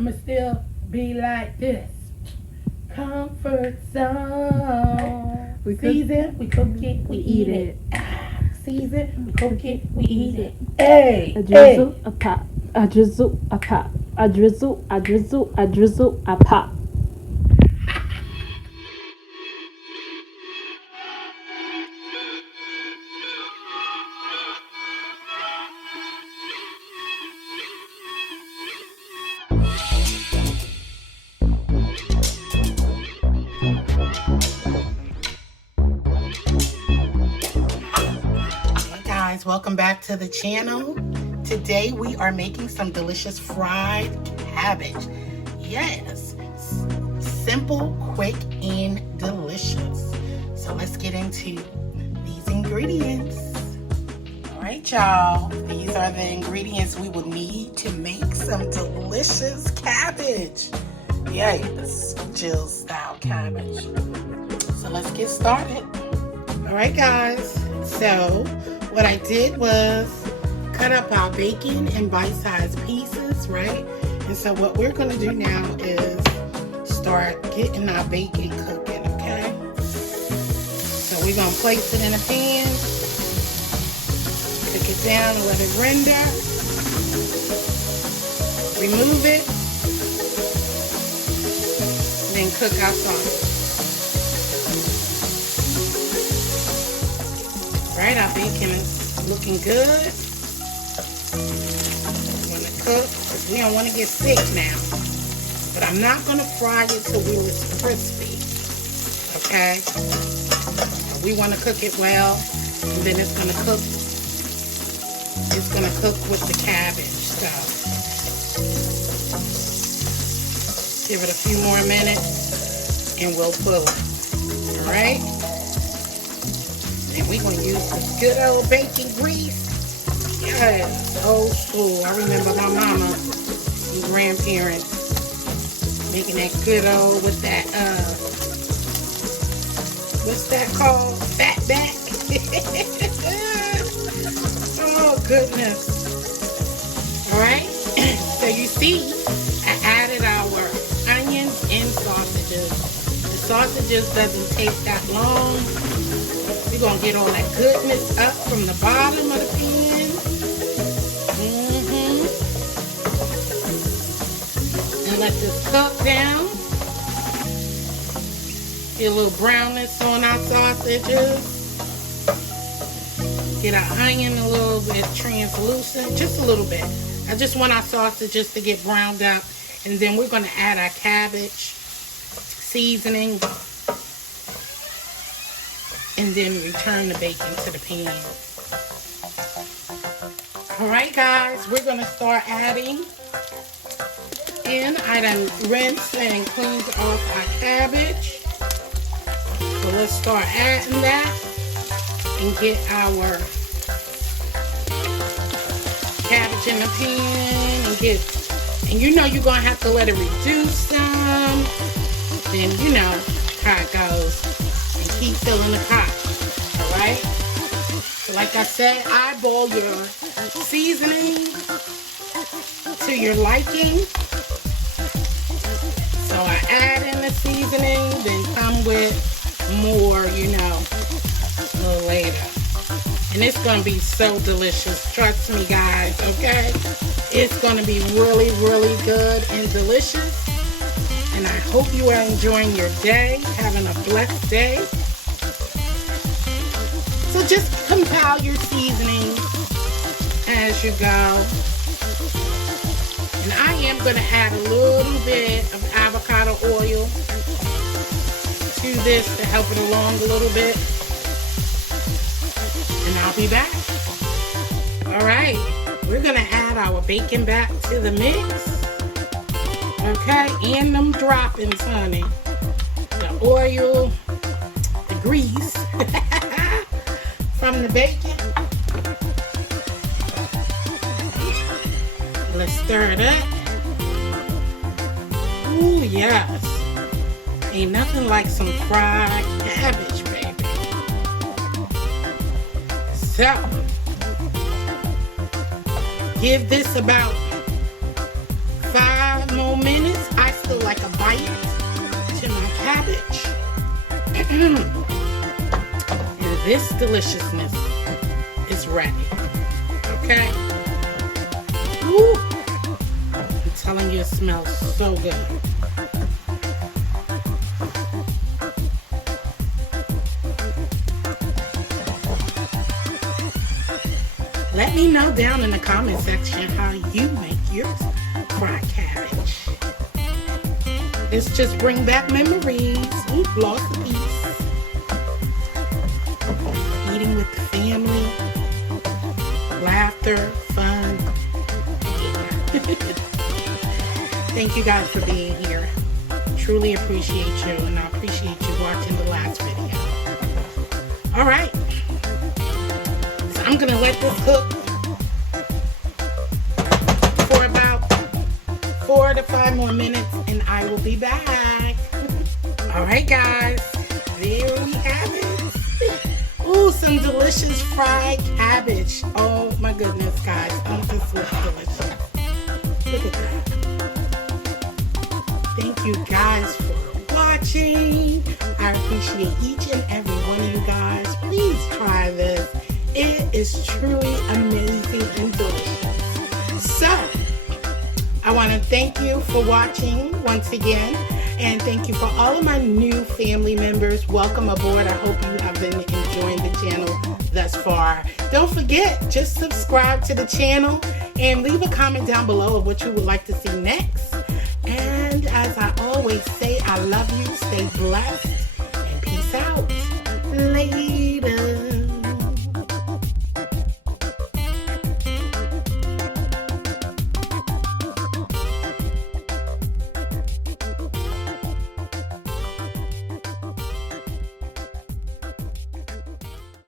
I'ma still be like this. Comfort zone. We cook, season, we cook it, we eat it. Season, we cook it, we eat it. A drizzle, a pop. A drizzle, a pop. A drizzle, a drizzle, a drizzle, a pop. Welcome back to the channel. Today we are making some delicious fried cabbage. Yes, simple, quick, and delicious. So let's get into these ingredients. All right, y'all. These are the ingredients we will need to make some delicious cabbage. Yes, Jill style cabbage. So let's get started. All right, guys. So what I did was cut up our bacon in bite-sized pieces, right? And so what we're gonna do now is start getting our bacon cooking, okay? So we're gonna place it in a pan, cook it down and let it render. Remove it, then cook our sauce. Right, our bacon is looking good. We're gonna cook because we don't want to get thick now. But I'm not gonna fry it till it's crispy. Okay? We want to cook it well, and then it's gonna cook. It's gonna cook with the cabbage. So give it a few more minutes, and we'll pull it. All right. And we're going to use some good old bacon grease. Yes, old school. I remember my mama and grandparents making that good old with that, what's that called? Fat back. Oh, goodness. All right. So you see, I added our onions and sausages. The sausages doesn't take that long. We're going to get all that goodness up from the bottom of the pan. And let this cook down. Get a little brownness on our sausages. Get our onion a little bit translucent, just a little bit. I just want our sausages to get browned up. And then we're going to add our cabbage seasoning. And then return the bacon to the pan. Alright guys, we're going to start adding in. I done rinsed and cleaned off our cabbage. So let's start adding that and get our cabbage in the pan and you know you're going to have to let it reduce some. Then you know how it goes. Keep filling the pot, all right? So like I said, eyeball your seasoning to your liking. So I add in the seasoning, then come with more, you know, a little later. And it's going to be so delicious. Trust me, guys, okay? It's going to be really, really good and delicious. And I hope you are enjoying your day, having a blessed day. So just compile your seasoning as you go. And I am going to add a little bit of avocado oil to this to help it along a little bit. And I'll be back. Alright, we're going to add our bacon back to the mix. Okay, and them droppings, honey. The oil, the grease. From the bacon. Let's stir it up. Ooh, yes. Ain't nothing like some fried cabbage, baby. So, give this about 5 more minutes. And this deliciousness is ready. Okay? Woo. I'm telling you, it smells so good. Let me know down in the comment section how you make your fried cabbage. This just bring back memories. We've lost a piece. Eating with the family. Laughter, fun. Yeah. Thank you guys for being here. Truly appreciate you, and I appreciate you watching the last video. Alright. So I'm going to let this cook for about 4 to 5 more minutes, and I will be back. Alright guys, there we have it. Ooh, some delicious fried cabbage. Oh my goodness guys, don't this look delicious. Look at that. Thank you guys for watching. I appreciate each and every one of you guys. Please try this. It is truly amazing and delicious. So, I want to thank you for watching once again, and thank you for all of my new family members. Welcome aboard. I hope you have been enjoying the channel thus far. Don't forget, just subscribe to the channel and leave a comment down below of what you would like to see next. And as I always say, I love you. Stay blessed.